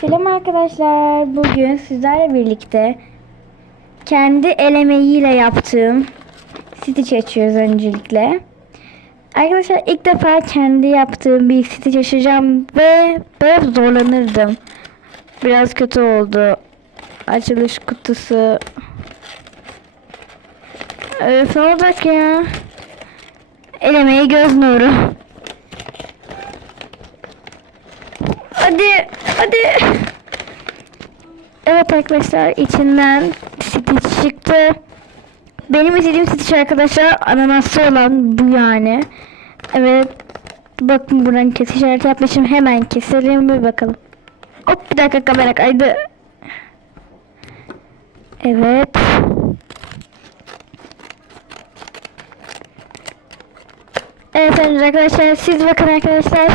Selam arkadaşlar. Bugün sizlerle birlikte kendi el emeğiyle yaptığım stitch açıyoruz öncelikle. Arkadaşlar ilk defa kendi yaptığım bir stitch açacağım ve böyle zorlanırdım. Biraz kötü oldu. Açılış kutusu. Öf ne olacak ya? El emeği göz nuru. Hadi, hadi. Evet arkadaşlar içinden stitch çıktı. Benim istediğim stitch arkadaşlar ananaslı olan bu yani. Evet. Bakın buradan kesiş işareti yapmışım. Hemen keselim bir bakalım. Hop bir dakika kamera kaydı. Evet. Evet arkadaşlar siz bakın arkadaşlar.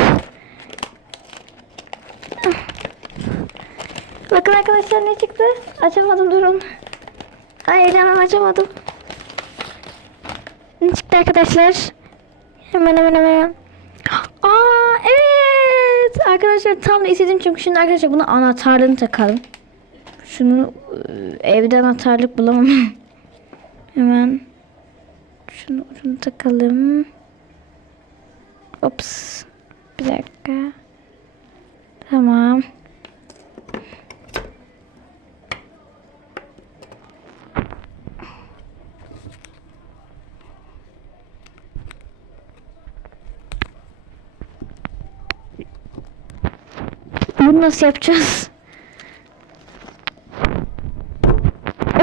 Bakın arkadaşlar ne çıktı? Açamadım durun. Ay heyecandan açamadım. Ne çıktı arkadaşlar? Hemen hemen hemen. Aa evet. Arkadaşlar tam da istediğim çünkü şimdi arkadaşlar bunu anahtarlığını takalım. Şunu e, evde anahtarlık bulamam. hemen şunu ucunu takalım. Ops. Bir dakika. Tamam. Bunu nasıl yapacağız?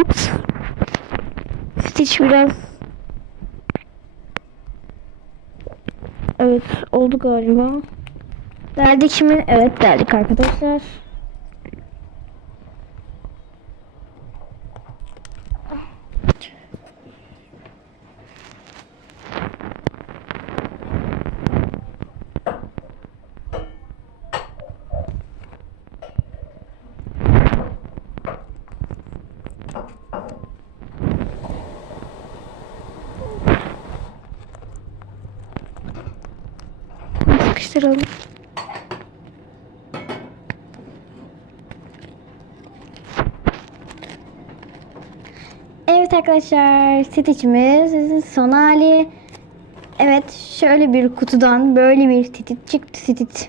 Ops. Stitch biraz. Evet oldu galiba. Deldik mi? Evet deldik arkadaşlar. Sıkıştıralım. Evet arkadaşlar stitch'imiz son hali. Evet şöyle bir kutudan böyle bir stitch çıktı stitch.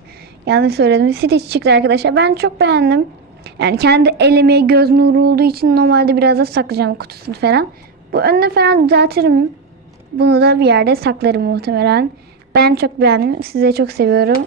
Yanlış söyledim. Stitch çıktı arkadaşlar. Ben çok beğendim. Yani kendi el emeği göz nuru olduğu için normalde biraz da saklayacağım kutusunu falan. Bu önüne falan düzeltirim. Bunu da bir yerde saklarım muhtemelen. Ben çok beğendim. Size çok seviyorum.